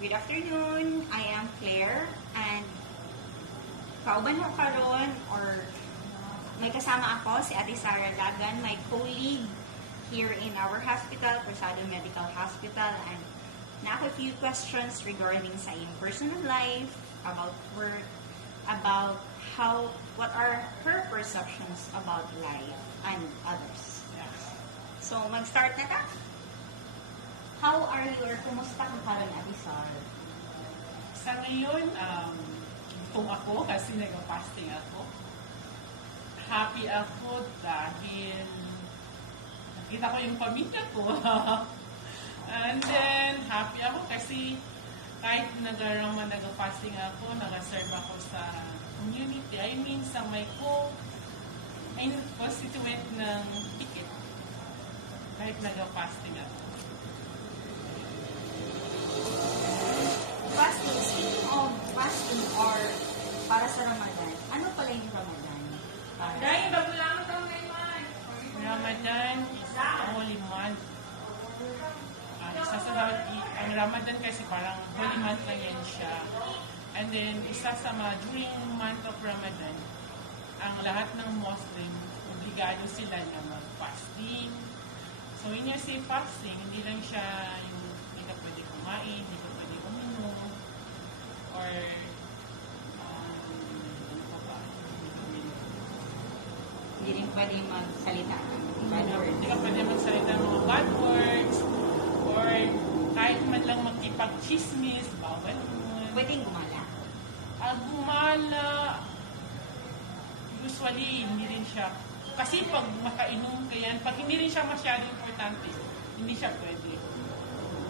Good afternoon. I am Claire and kauban ho karon or may kasama ako si Ate Sara Dagan, my colleague here in our hospital, Persado Medical Hospital, and na ako a few questions regarding sa iyong personal life, about work, about what are her perceptions about life and others. So, mag-start na ta? How are you or kumusta ka karon, Ate Sara? Sa ngayon, kung ako, kasi nag-fasting ako, happy ako dahil nakita ko yung pamilya ko. And then, happy ako kasi kahit nag-fasting ako, nag-serve ako sa community. I mean, sa may constituent ng ticket. Kahit nag-fasting ako. Fasting, speaking of fasting or para sa Ramadan, ano pala yung Ramadan? Ramadan is a holy month. Ang Ramadan kasi parang holy month na yan siya. And then, during month of Ramadan, ang lahat ng Muslim, obligado sila na mag-fasting. So, when you say fasting, hindi lang siya yung hindi ka pwede kumain, hindi ka pwede uminom, or Hindi rin pwede magsalita ng bad words. hindi ka pwede magsalita ng mga bad words, or kahit man lang magkipag-chismis, bawal mo. Pwedeng gumala. Gumala, usually, hindi rin siya. Kasi pag makainom ka yan, pag hindi rin siya masyado importante, hindi siya pwede.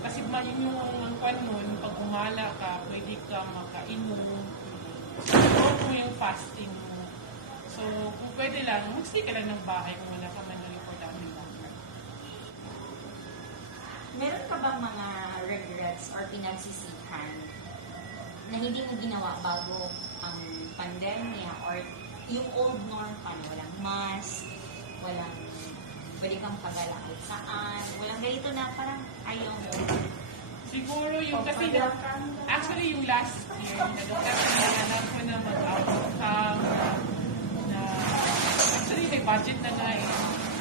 Kasi yun yung kwan nun, pag gumala ka, pwede ka makainom. So, yung fasting mo. So, kung pwede lang, mag-stay ka lang ng bahay kung wala ka man ng importante lang. Meron ka bang mga regrets or pinagsisihan na hindi mo ginawa bago ang pandemya or yung old norm pa, walang mask, walang pwede kang pagala kahit saan, walang ganito na parang ayaw mo. Siguro yung kasi, actually yung last year, nag-anak ko na mag-outcome, na actually may budget na nga eh.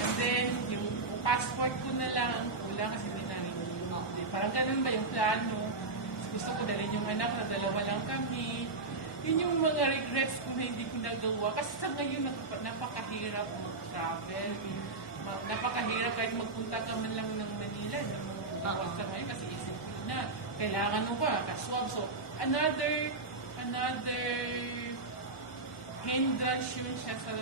And then, yung passport ko na lang, kulang kasi hindi na rin. Parang ganun ba yung plano? Gusto ko dalhin yung anak na dalawa lang kami. Yun yung mga regrets ko na hindi ko nagawa. Kasi sa ngayon, napakahirap mag-travel. Napakahirap kahit magpunta ka man lang ng Manila. Sa ngayon, kasi isip ko na, kailangan mo ba? Kaswab. So, another hindrance yun siya sa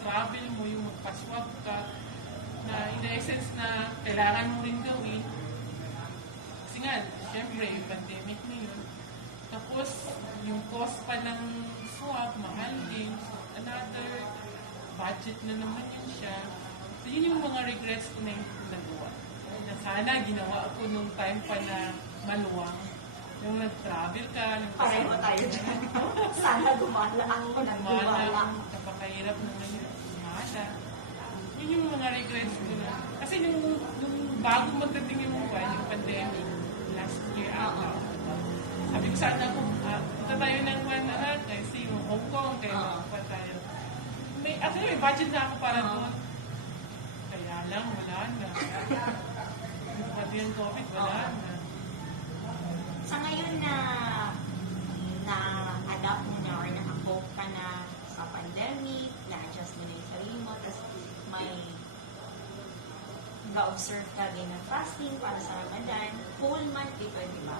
travel mo, yung magpaswab ka, na in the essence na kailangan mo rin gawin. Kasi nga, syempre, yung pandemic na yun. Tapos, yung cost pa ng swab, mahal din. So, another budget na naman yun siya. So, yun yung mga regrets ko na yung nagawa. Na sana ginawa ko nung time pa na maluwang. Yung nag-travel ka, Pareho tayo dyan. Sana gumala ako ng gumala. Napakahirap naman yun. Gumala. Yun yung mga regrets ko na. Kasi nung bago magdating yung pandemic, last year ata. Sabi ko sana kung punta tayo ng kasi yung Hong Kong, kaya pa tayo. Actually, may budget na ako para doon. Kaya lang, wala na. Pati yung COVID, wala na. Sa ngayon na-adapt mo na or naka-cope ka na sa pandemic, na-adjust mo na yung sarili mo, tapos may ga-observe ka din ng fasting para sa Ramadan, whole month ito, di ba?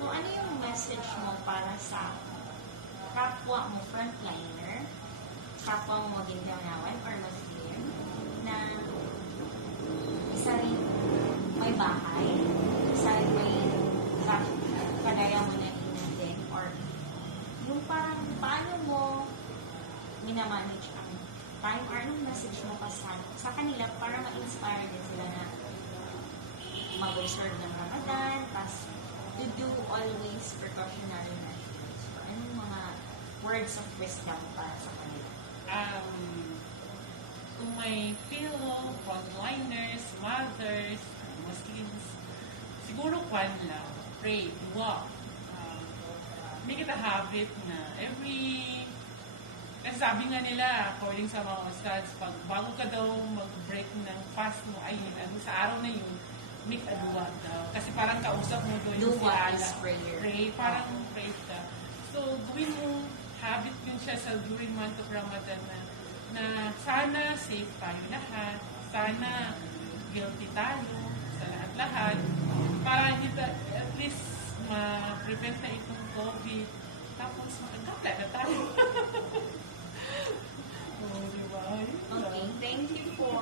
So, ano yung message mo para sa kapwa mo frontliner, kapwa mo Maguindanaoan or Muslim, na isa rin may bahay, isa rin may kagaya mo na din, or yung parang paano mo minamanage ang time or anong message mo pa sa kanila para ma-inspire din sila na mag-observe ng Ramadan, tas to do always precautionary measures. So, anong mga words of wisdom para sa kanila? Kung may fellow, frontliners, mothers, Muslims, kwan lang, pray, walk. Make it a habit na kasi sabi nga nila, according sa mga ustads, pag bago ka daw mag-break ng fast mo, sa araw na yun, make a dua daw. Kasi parang kausap mo doon yung Dua si is Allah. prayer. Pray, parang pray ka. So, gawin mo, habit yun siya sa during month of Ramadan na sana safe tayo lahat, sana guilty tayo sa lahat-lahat, para at least ma-prevent na itong COVID, tapos magkakla na tayo. Oh, diba? Okay, thank you for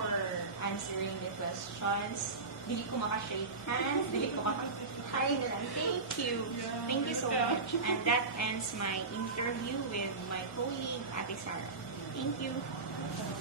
answering the questions. Dili ko maka-shake hands, dili ko maka-hi na lang. Thank you. Yeah, Thank you so welcome. much. And that ends my interview with my colleague, Ate Sarah. Thank you.